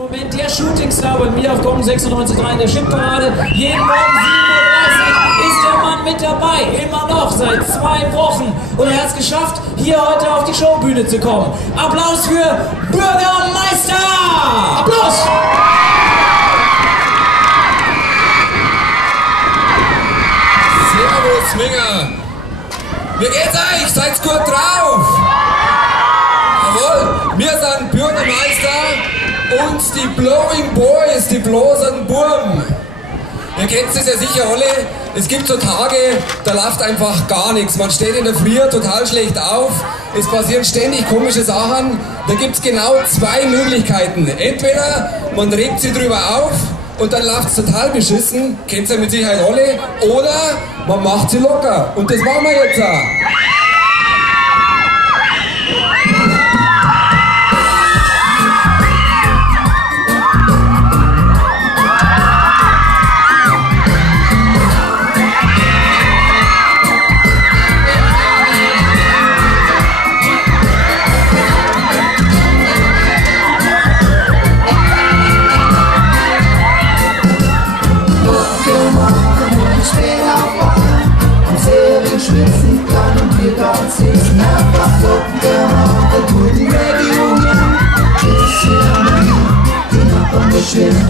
Moment der Shootingstar bei mir auf Gong 96.3 in der Chipparade. Jeden Morgen 7:30 Uhr ist der Mann mit dabei, immer noch seit 2 Wochen. Und er hat es geschafft, hier heute auf die Showbühne zu kommen. Applaus für Bürgermeister! Applaus! Servus, Minger! Wie geht's euch? Seid's gut drauf? Jawohl, wir sind Bürgermeister und die Blowing Boys, die bloßen Burm. Ihr kennt es ja sicher alle, es gibt so Tage, da läuft einfach gar nichts. Man steht in der Früh total schlecht auf, es passieren ständig komische Sachen. Da gibt es genau 2 Möglichkeiten. Entweder man regt sich drüber auf und dann läuft es total beschissen, kennt ihr ja mit Sicherheit alle, oder man macht sie locker. Und das machen wir jetzt auch. Schwitzen kann und wir ganz ist nach der guten Region. Ist hier die Nachbarn beschweren.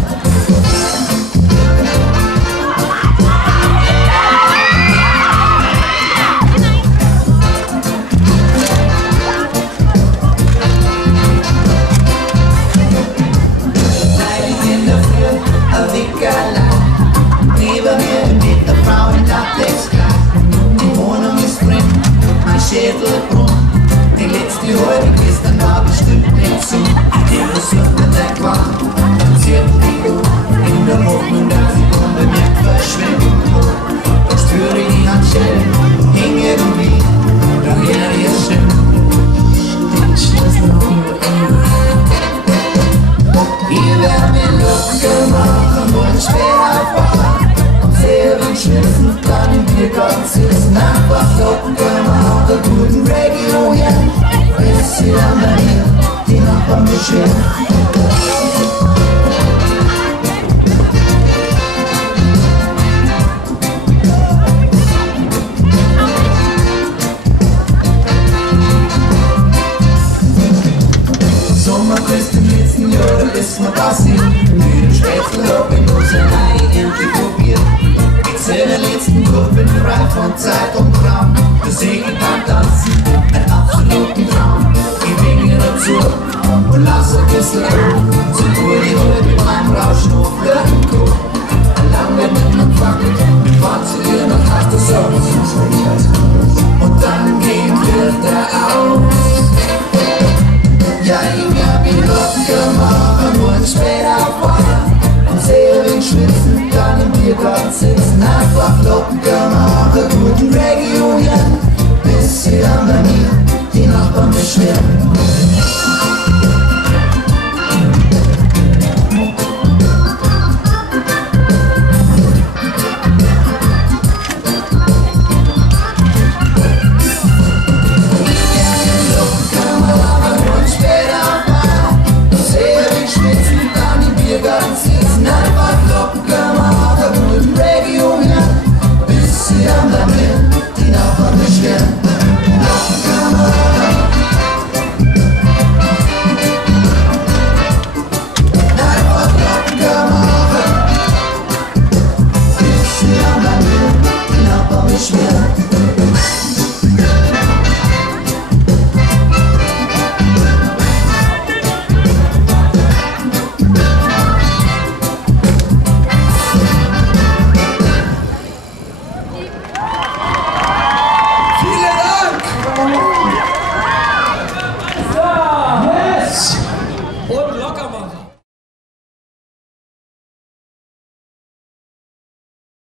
Leidig in der Früh, ein Wickerlein. Neben mir mit der Frau in Latexkleid. Schädel rum. Die letzte halbe gestern war bestimmt nicht so. Die Russen weg war, dann zieht die Uhr. In der Hoffnung, dass ich unbemerkt verschwinden kann. Doch spüre ich die Handschellen, hing irgendwie, doch er ist schön. Den Schlüssel auf ihr Ende. Wir werden den locker machen, wollen später fahren. Serien schwitzen, dann im Biergarten sitzen, einfach locker machen, der guten Region. Ist wieder bei mir, die Nachbarn beschweren. Sommerfest im letzten Jahr, da ist mir passiert. Mit dem Spätzle hab ich nur sein Ei endlich probiert. In der letzten Kurve frei von Zeit und Raum. Der Segel beim Tanzen, ein absoluten Traum. Ich winke dazu und lass ein bisschen an.